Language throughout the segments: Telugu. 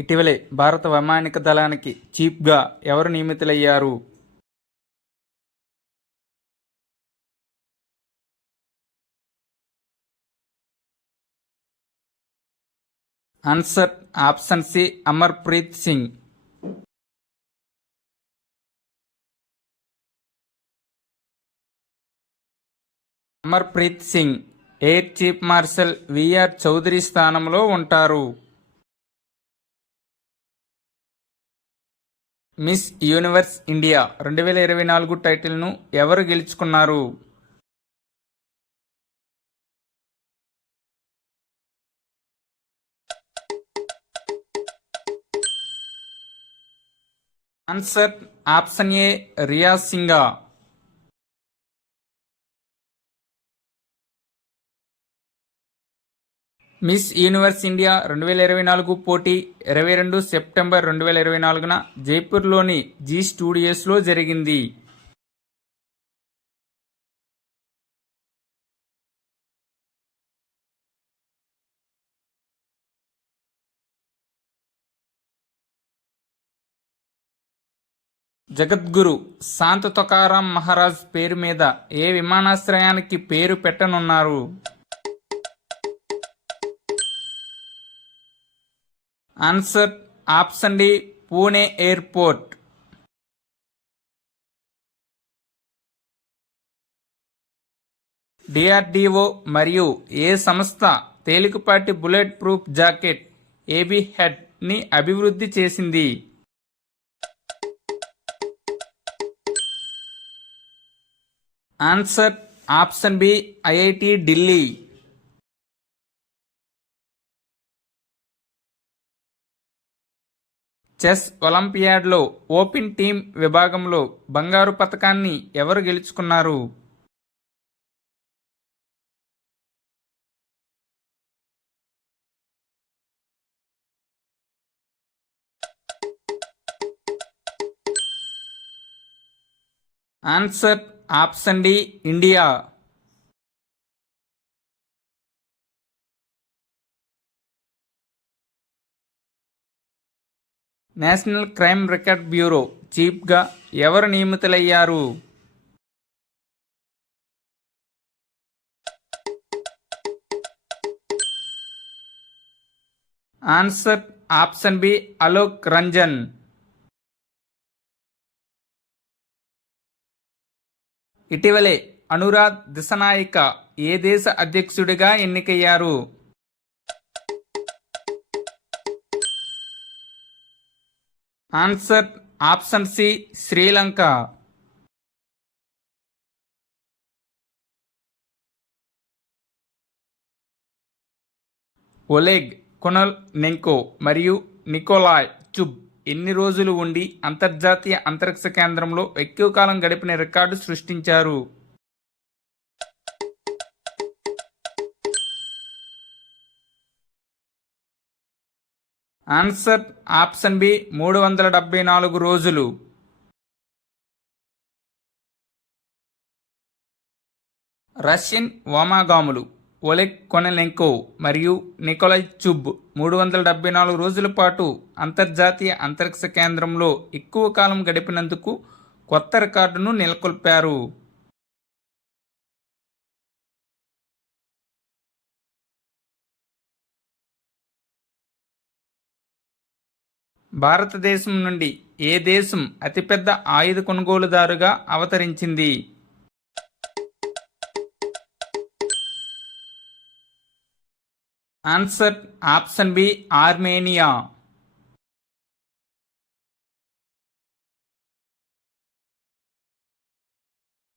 ఇటీవలే భారత వైమానిక దళానికి చీఫ్గా ఎవరు నియమితులయ్యారు? Answer option C Amarpreet Singh. Amarpreet Singh air chief marshal V R Chaudhari స్థానంలో ఉంటారు. మిస్ యూనివర్స్ ఇండియా 2024 టైటిల్ను ఎవరు గెలుచుకున్నారు? Answer option A Rhea Singha. Miss Universe India 2024 పోటీ 22 సెప్టెంబర్ 2024న జైపూర్లోని జీ స్టూడియోస్లో జరిగింది. జగద్గురు సంత్ తుకారాం మహారాజ్ పేరు మీద ఏ విమానాశ్రయానికి పేరు పెట్టనున్నారు? Answer option D Pune airport. DRDO మరియు ఏ సంస్థ తేలికపాటి bullet proof jacket A B head ని అభివృద్ధి చేసింది? Answer option B IIT Delhi. Chess ఒలింపియాడ్లో ఓపెన్ టీమ్ విభాగంలో బంగారు పతకాన్ని ఎవరు గెలుచుకున్నారు? Answer option D India. National crime record bureau చీఫ్గా ఎవరు నియమితులయ్యారు? Answer option B Alok Ranjan. ఇటీవలే అనురాగ్ దిశనాయిక ఏ దేశ అధ్యక్షుడిగా ఎన్నికయ్యారు? Answer option C Sri Lanka. Oleg Kononenko మరియు నికోలాయ్ చుబ్ ఎన్ని రోజులు ఉండి అంతర్జాతీయ అంతరిక్ష కేంద్రంలో ఎక్కువ కాలం గడిపిన రికార్డు సృష్టించారు? ఆన్సర్ ఆప్షన్ బి 374 రోజులు. రష్యన్ వ్యోమగాములు ఒలెగ్ కొనెలెంకో మరియు నికోలాయ్ చుబ్ 374 రోజుల పాటు అంతర్జాతీయ అంతరిక్ష కేంద్రంలో ఎక్కువ కాలం గడిపినందుకు కొత్త రికార్డును నెలకొల్పారు. భారతదేశం నుండి ఏ దేశం అతిపెద్ద ఆయుధ కొనుగోలుదారుగా అవతరించింది? Answer option B Armenia.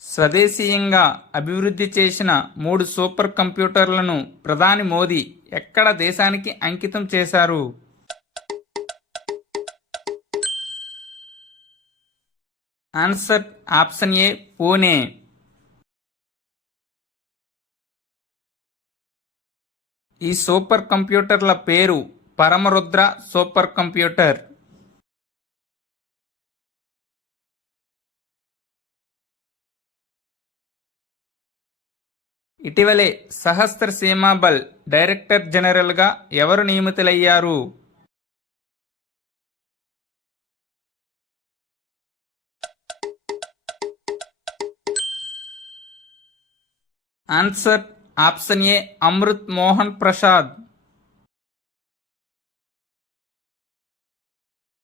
స్వదేశీయంగా అభివృద్ధి చేసిన 3 సూపర్ కంప్యూటర్లను ప్రధాని మోదీ ఎక్కడ దేశానికి అంకితం చేశారు? ఆన్సర్ ఆప్షన్ ఏ పూణే. ఈ సూపర్ కంప్యూటర్ల పేరు పరమరుద్ర సూపర్ కంప్యూటర్. ఇటీవలే సహస్ర సీమా బల్ డైరెక్టర్ జనరల్గా ఎవరు నియమితులయ్యారు? Answer option A Amrit Mohan Prasad.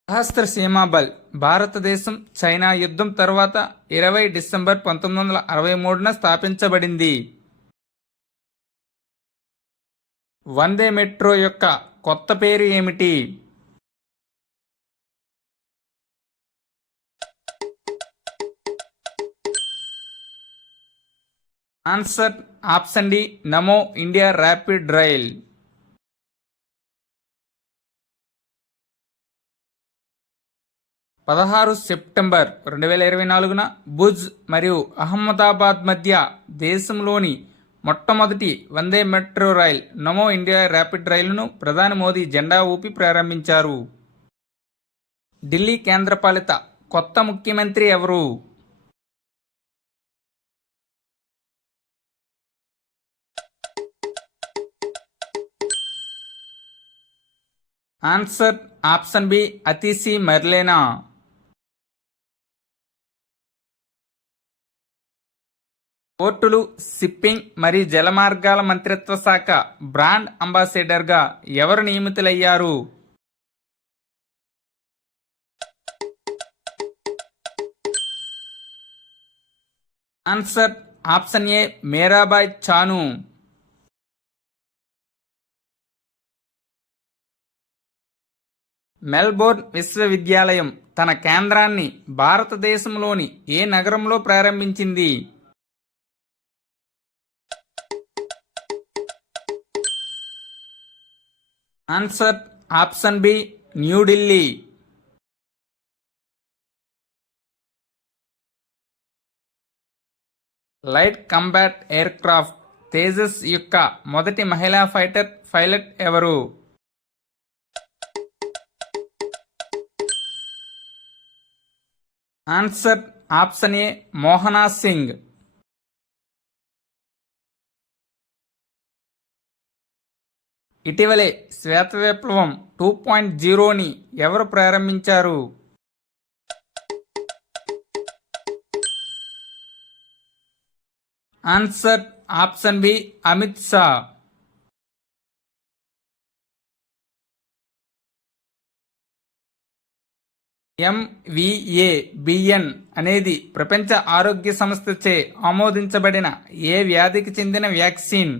Sashastra Seema Bal భారతదేశం చైనా యుద్ధం తర్వాత 20 డిసెంబర్ 1963న స్థాపించబడింది. వందే మెట్రో యొక్క కొత్త పేరు ఏమిటి? Answer option D Namo India rapid rail. 16 September 2024న భుజ్ మరియు అహ్మదాబాద్ మధ్య దేశంలోని మొట్టమొదటి Vande metro rail Namo India rapid రైలును ప్రధాని మోదీ జెండా ఊపి ప్రారంభించారు. ఢిల్లీ కేంద్రపాలిత కొత్త ముఖ్యమంత్రి ఎవరు? Answer option B Atishi Marlena. పోర్టులు, షిప్పింగ్ మరియు జలమార్గాల మంత్రిత్వ శాఖ బ్రాండ్ అంబాసిడర్గా ఎవరు నియమితులయ్యారు? Answer option A Mirabai Chanu. Melbourne విశ్వవిద్యాలయం తన కేంద్రాన్ని భారతదేశంలోని ఏ నగరంలో ప్రారంభించింది? Answer option B New Delhi. Light combat aircraft Tejas యొక్క మొదటి మహిళా ఫైటర్ పైలట్ ఎవరు? Answer option A Mohana Singh. ఇటీవలే శ్వేత విప్లవం 2.0ని ఎవరు ప్రారంభించారు? Answer option B Amit Shah. MVABN అనేది ప్రపంచ ఆరోగ్య సంస్థచే ఆమోదించబడిన ఏ వ్యాధికి చెందిన vaccine?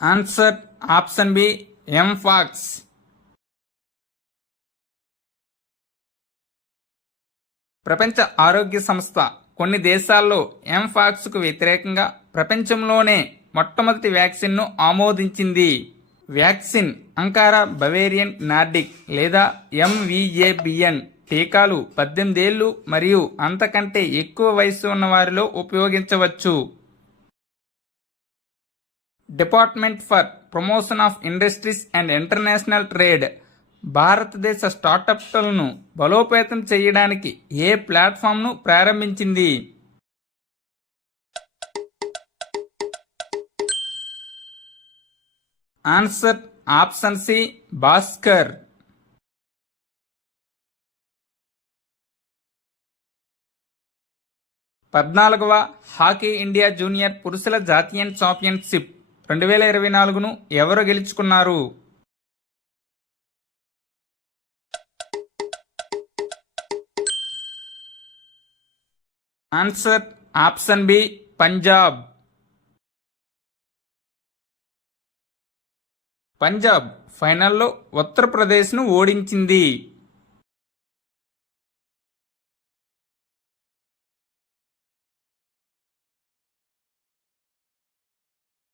Answer option B mpox. ప్రపంచ ఆరోగ్య సంస్థ కొన్ని దేశాల్లో ఎంపాక్స్కు వ్యతిరేకంగా ప్రపంచంలోనే మొట్టమొదటి వ్యాక్సిన్ను ఆమోదించింది. వ్యాక్సిన్ అంకారా బవేరియన్ నార్డిక్ లేదా MVABN టీకాలు 18 ఏళ్లు మరియు అంతకంటే ఎక్కువ వయస్సు ఉన్న వారిలో ఉపయోగించవచ్చు. Department for promotion of industries and international trade భారతదేశ స్టార్టప్లను బలోపేతం చేయడానికి ఏ ప్లాట్ఫామ్ను ప్రారంభించింది? Answer option C Bhaskar. పద్నాలుగవ హాకీ ఇండియా జూనియర్ పురుషుల జాతీయ ఛాంపియన్షిప్ 2024ను ఎవరు గెలుచుకున్నారు? Answer option B Punjab. Punjab ఫైనల్లో ఉత్తరప్రదేశ్ను ఓడించింది.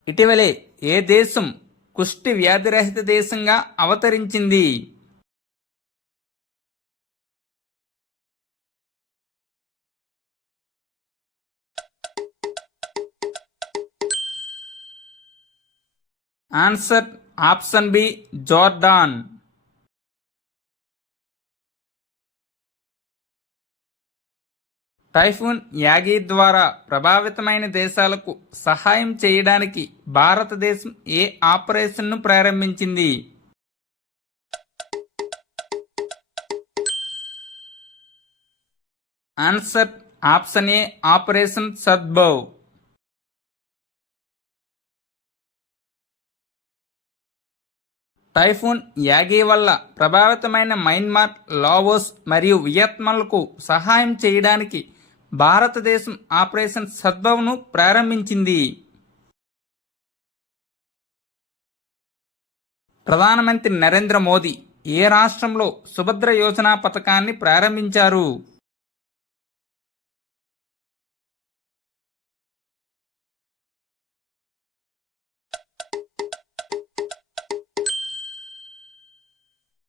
ఇటీవలే ఏ దేశం కుష్టి వ్యాధిరహిత దేశంగా అవతరించింది? Answer option B Jordan. Typhoon Yagi ద్వారా ప్రభావితమైన దేశాలకు సహాయం చేయడానికి భారతదేశం ఏ ఆపరేషన్ను ప్రారంభించింది? Answer option A operation Sadbhav. Typhoon Yagi వల్ల ప్రభావితమైన మయన్మార్, లావోస్ మరియు వియత్నాంలకు సహాయం చేయడానికి భారతదేశం ఆపరేషన్ సద్భవ్ను ప్రారంభించింది. ప్రధానమంత్రి నరేంద్ర మోదీ ఏ రాష్ట్రంలో సుభద్ర యోజన పథకాన్ని ప్రారంభించారు?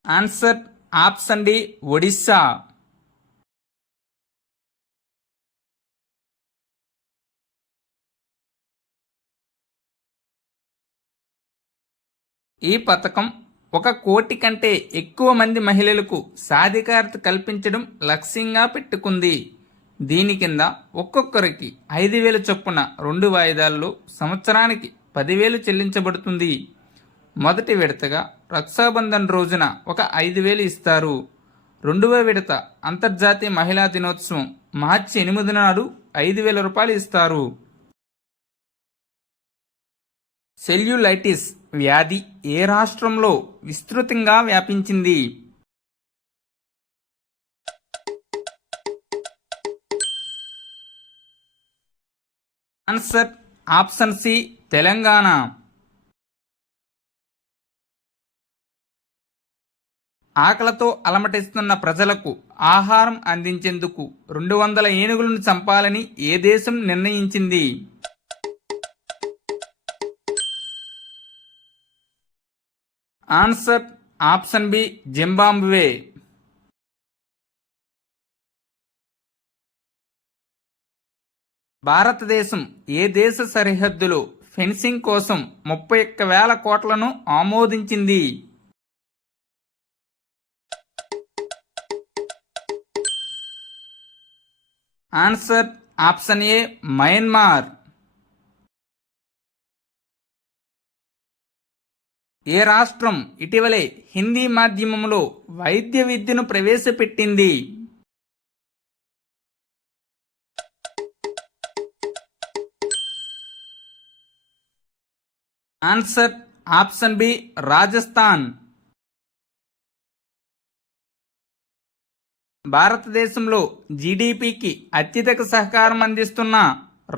Answer option D Odisha. ఈ పథకం 1 కోటి కంటే ఎక్కువ మంది మహిళలకు సాధికారత కల్పించడం లక్ష్యంగా పెట్టుకుంది. దీని కింద ఒక్కొక్కరికి 5,000 చొప్పున 2 వాయిదాల్లో సంవత్సరానికి 10,000 చెల్లించబడుతుంది. మొదటి విడతగా రక్షాబంధన్ రోజున ఒక 5,000 ఇస్తారు. రెండవ విడత అంతర్జాతీయ మహిళా దినోత్సవం మార్చి 8 నాడు 5,000 రూపాయలు ఇస్తారు. సెల్యులైటిస్ వ్యాధి ఏ రాష్ట్రంలో విస్తృతంగా వ్యాపించింది? Answer option C Telangana. ఆకలితో అలమటిస్తున్న ప్రజలకు ఆహారం అందించేందుకు 200 ఏనుగులను చంపాలని ఏ దేశం నిర్ణయించింది? Answer option B Zimbabwe. భారతదేశం ఏ దేశ సరిహద్దులో ఫెన్సింగ్ కోసం 31,000 కోట్లను ఆమోదించింది? Answer option A Myanmar. ఏ రాష్ట్రం ఇటీవలే హిందీ మాధ్యమంలో వైద్య విద్యను ప్రవేశపెట్టింది? Answer option B Rajasthan. భారతదేశంలో జీడీపీకి అత్యధిక సహకారం అందిస్తున్న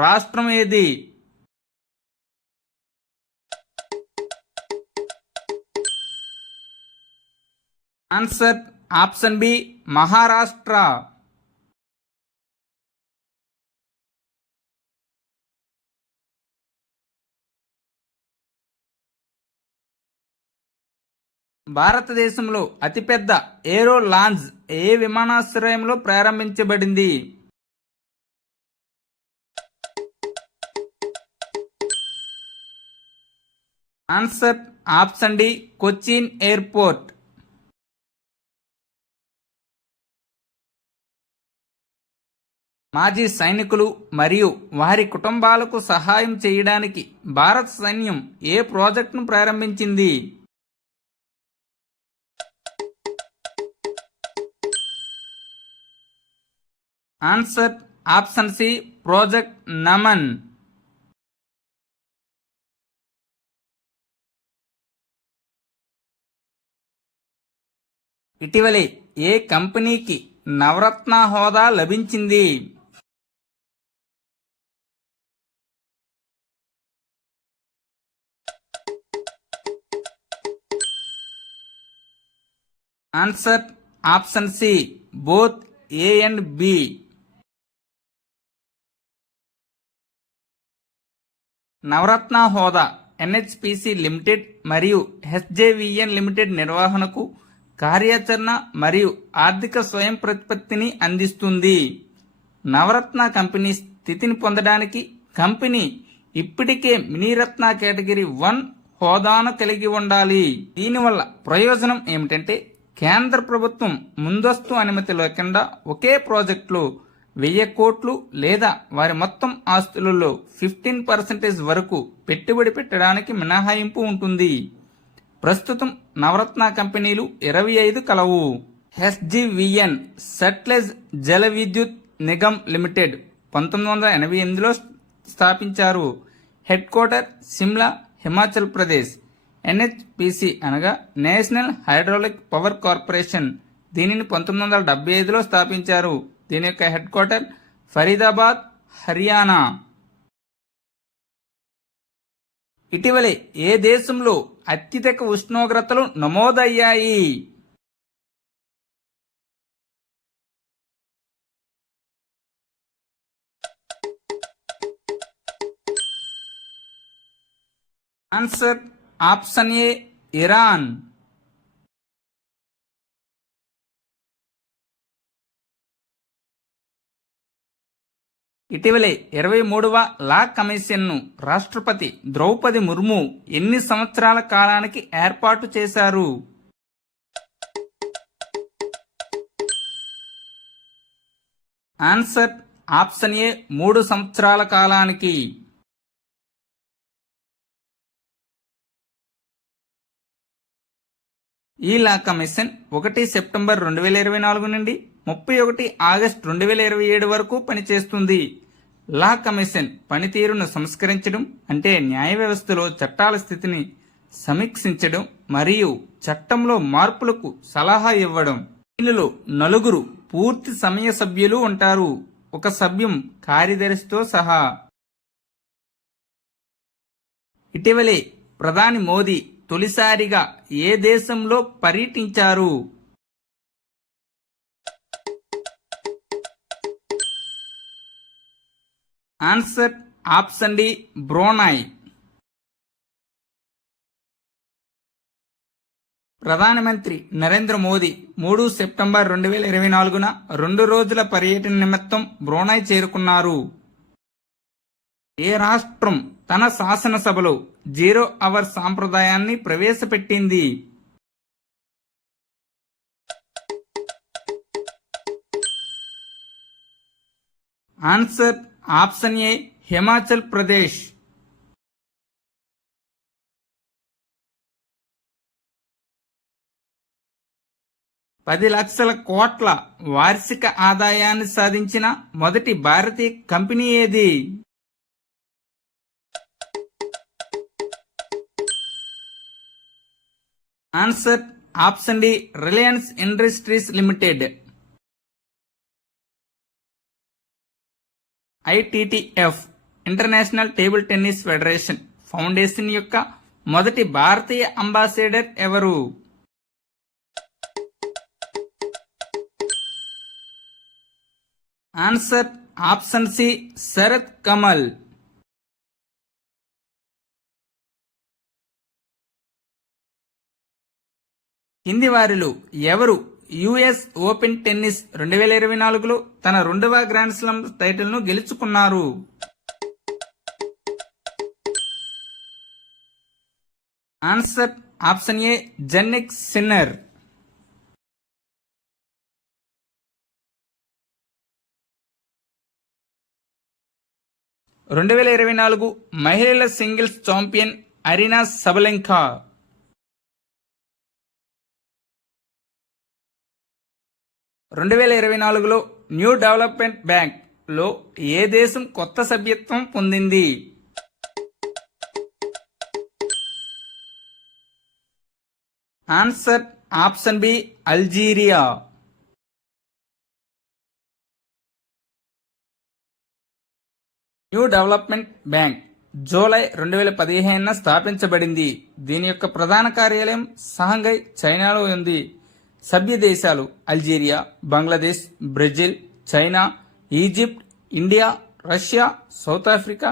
రాష్ట్రం ఏది? Answer option B Maharashtra. భారతదేశంలో అతిపెద్ద ఏరో లాంజ్ ఏ విమానాశ్రయంలో ప్రారంభించబడింది? Answer option D Cochin airport. మాజీ సైనికులు మరియు వారి కుటుంబాలకు సహాయం చేయడానికి భారత సైన్యం ఏ ప్రాజెక్టును ప్రారంభించింది? Answer option C project Naman. ఇటీవలే ఏ కంపెనీకి నవరత్న హోదా లభించింది? Answer option C both A and B. Navratna హోదా ఎన్హెచ్పిసి లిమిటెడ్ మరియు ఎస్జేవిఎన్ లిమిటెడ్ నిర్వహణకు కార్యాచరణ మరియు ఆర్థిక స్వయం ప్రతిపత్తిని అందిస్తుంది. నవరత్న కంపెనీ స్థితిని పొందడానికి కంపెనీ ఇప్పటికే మినీరత్న కేటగిరీ 1 హోదాను కలిగి ఉండాలి. దీనివల్ల ప్రయోజనం ఏమిటంటే కేంద్ర ప్రభుత్వం ముందస్తు అనుమతి లేకుండా ఒకే ప్రాజెక్టులో 1000 కోట్లు లేదా వారి మొత్తం ఆస్తులలో 15% వరకు పెట్టుబడి పెట్టడానికి మినహాయింపు ఉంటుంది. ప్రస్తుతం నవరత్న కంపెనీలు 25 కలవు. ఎస్జీవీఎన్ సట్లెజ్ జల విద్యుత్ నిగమ్ లిమిటెడ్ 1988లో స్థాపించారు. Head quarter Shimla, Himachal Pradesh. NHPC అనగా నేషనల్ హైడ్రాలిక్ పవర్ కార్పొరేషన్, దీనిని 1975లో స్థాపించారు. దీని యొక్క హెడ్ క్వార్టర్ ఫరీదాబాద్, హర్యానా. ఇటీవలే ఏ దేశంలో అత్యధిక ఉష్ణోగ్రతలు నమోదయ్యాయి? ఆన్సర్ ఆప్షన్ ఏ ఇరాన్. ఇటీవలే 23వ లా కమిషన్ను రాష్ట్రపతి ద్రౌపది ముర్ము ఎన్ని సంవత్సరాల కాలానికి ఏర్పాటు చేశారు? ఆన్సర్ ఆప్షన్ ఏ 3 సంవత్సరాల కాలానికి. ఈ లా కమిషన్ 1 సెప్టెంబర్ 2024 నుండి 31 ఆగస్టు 2027 వరకు పనిచేస్తుంది. లా కమిషన్ పనితీరును సంస్కరించడం అంటే న్యాయ వ్యవస్థలో చట్టాల స్థితిని సమీక్షించడం మరియు చట్టంలో మార్పులకు సలహా ఇవ్వడం. దీనిలో 4 పూర్తి సమయ సభ్యులు ఉంటారు, ఒక సభ్యం కార్యదర్శితో సహా. ఇటీవలే ప్రధాని మోదీ తొలిసారిగా ఏ దేశంలో పర్యటించారు? Answer option D Brunei. ప్రధానమంత్రి నరేంద్ర మోదీ 3 సెప్టెంబర్ 2024న 2 రోజుల పర్యటన నిమిత్తం బ్రూనై చేరుకున్నారు. ఏ రాష్ట్రం తన శాసనసభలో 0 అవర్ సాంప్రదాయాన్ని ప్రవేశపెట్టింది? Answer option A Himachal Pradesh. ₹10,00,00,000 వార్షిక ఆదాయాన్ని సాధించిన మొదటి భారతీయ కంపెనీ ఏది? Answer option D Reliance industries limited. ITTF international table tennis federation foundation యొక్క మొదటి భారతీయ అంబాసిడర్ ఎవరు? Answer option C Sharath Kamal. కింది వారిలో ఎవరు యుఎస్ ఓపెన్ టెన్నిస్ 2024లో తన 2వ గ్రాండ్ స్లామ్ టైటిల్ను గెలుచుకున్నారు? Answer option A Jannik Sinner. (2024) మహిళల సింగిల్స్ ఛాంపియన్ అరీనా సబలెంకా. 2024లో న్యూ డెవలప్మెంట్ బ్యాంక్ లో ఏ దేశం కొత్త సభ్యత్వం పొందింది? Answer option B Algeria. New development bank July 2015న స్థాపించబడింది. దీని యొక్క ప్రధాన కార్యాలయం షాంఘై, చైనాలో ఉంది. సభ్య దేశాలు Algeria, Bangladesh, Brazil, China, Egypt, India, Russia, south Africa,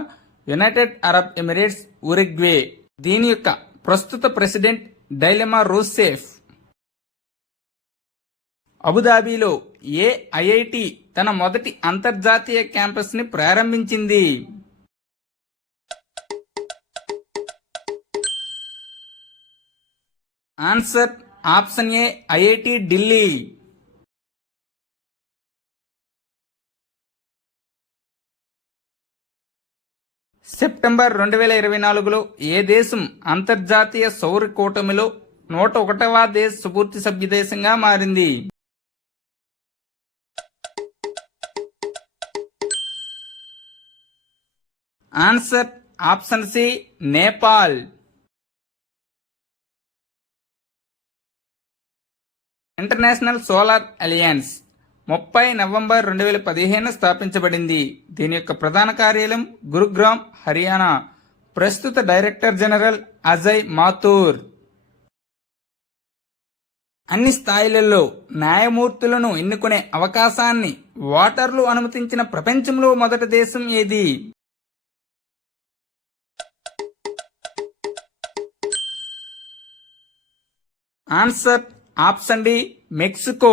United Arab Emirates, Uruguay. దీని యొక్క ప్రస్తుత ప్రెసిడెంట్ డైలెమా రూసేఫ్. అబుదాబిలో ఏ ఐఐటి తన మొదటి అంతర్జాతీయ క్యాంపస్ ని ప్రారంభించింది? Answer option A IIT Delhi. September 2024లో ఏ దేశం అంతర్జాతీయ సౌర కూటమిలో 101వ దేశ పూర్తి సభ్య దేశంగా మారింది? Answer option C Nepal. International solar alliance 30 November 2015 స్థాపించబడింది. దీని యొక్క ప్రధాన కార్యాలయం గురుగ్రామ్, హర్యానా. ప్రస్తుత డైరెక్టర్ జనరల్ అజయ్ మాథూర్. అన్ని స్థాయిలలో న్యాయమూర్తులను ఎన్నుకునే అవకాశాన్ని ఓటర్లు అనుమతించిన ప్రపంచంలో మొదటి దేశం ఏది? Answer option D Mexico.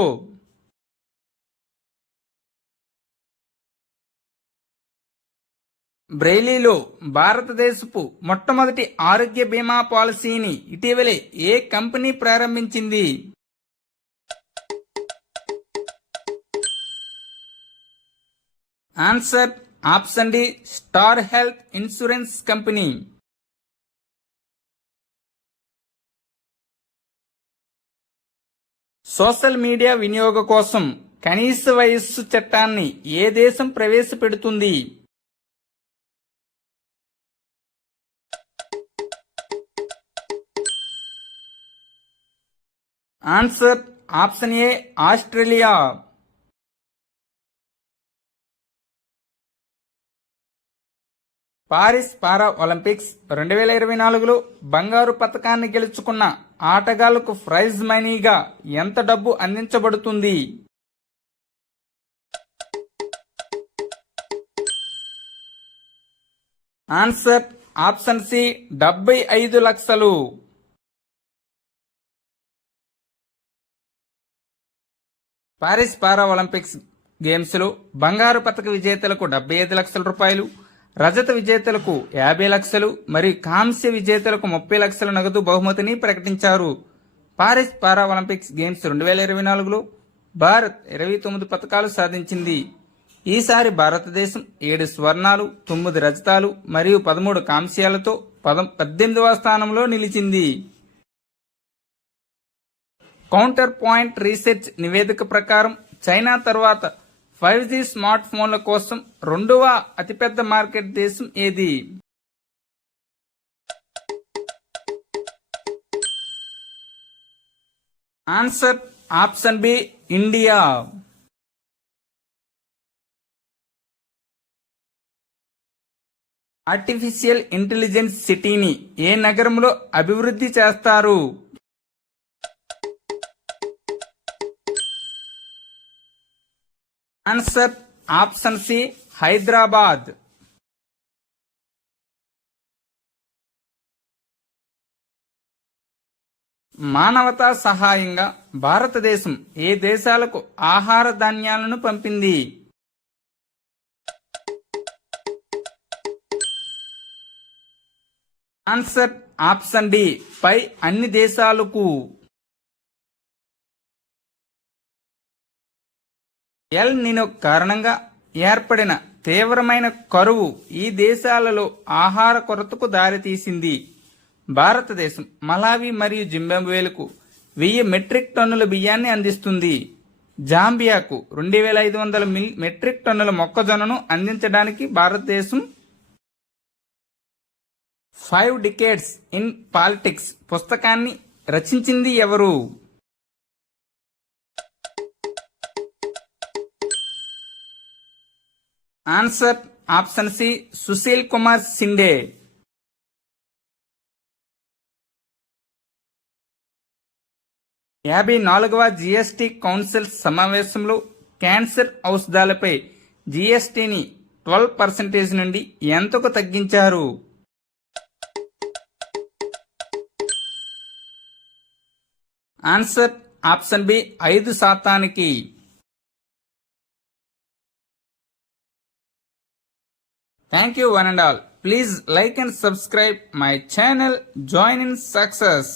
బ్రెయిలీలో భారతదేశపు మొట్టమొదటి ఆరోగ్య బీమా పాలసీని ఇటీవలే ఏ కంపెనీ ప్రారంభించింది? Answer option D star health insurance company. Social media వినియోగ కోసం కనీస వయస్సు చట్టాన్ని ఏ దేశం ప్రవేశపెడుతుంది? Answer option A Australia. Paris para Olympics 2024లో బంగారు పతకాన్ని గెలుచుకున్న ఆటగాళ్లకు ప్రైజ్ మనీగా ఎంత డబ్బు అందించబడుతుంది? ఆన్సర్ ఆప్షన్ సి 75 లక్షలు. పారిస్ పారా ఒలింపిక్స్ గేమ్స్ లో బంగారు పతక విజేతలకు 75 లక్షల రూపాయలు, రజత విజేతలకు 50 లక్షలు మరియు కాంస్య విజేతలకు 30 లక్షల నగదు బహుమతిని ప్రకటించారు. Paris para Olympics games 2024లో Bharat 29 పతకాలు సాధించింది. ఈసారి భారతదేశం 7 స్వర్ణాలు, 9 రజతాలు మరియు 13 కాంస్యాలతో 18వ స్థానంలో నిలిచింది. కౌంటర్ పాయింట్ రీసెర్చ్ నివేదిక ప్రకారం చైనా తర్వాత 5G స్మార్ట్ ఫోన్ల కోసం రెండవ అతిపెద్ద మార్కెట్ దేశం ఏది? Answer option B India. Artificial intelligence సిటీని ఏ నగరంలో అభివృద్ధి చేస్తారు? Answer option C Hyderabad. మానవతా సహాయంగా భారతదేశం ఏ దేశాలకు ఆహార ధాన్యాలను పంపింది? ఆన్సర్ ఆప్షన్ డి పై అన్ని దేశాలకు. ఎల్ నినో కారణంగా ఏర్పడిన తీవ్రమైన కరువు ఈ దేశాలలో ఆహార కొరతకు దారితీసింది. భారతదేశం మలావి మరియు జింబాబ్వేలకు 1000 మెట్రిక్ టన్నుల బియ్యాన్ని అందిస్తుంది. జాంబియాకు 2500 మెట్రిక్ టన్నుల మొక్కజొన్నను అందించడానికి భారతదేశం 5 డికేడ్స్ ఇన్ పాలిటిక్స్ పుస్తకాన్ని రచించింది ఎవరు? Answer option C Sushil Kumar Shinde. యాభై 54వ జీఎస్టీ కౌన్సిల్ సమావేశంలో క్యాన్సర్ ఔషధాలపై జీఎస్టీని 12% నుండి ఎంతకు తగ్గించారు? Answer option B 5%. Thank you one and all. Please like and subscribe my channel. Join in success.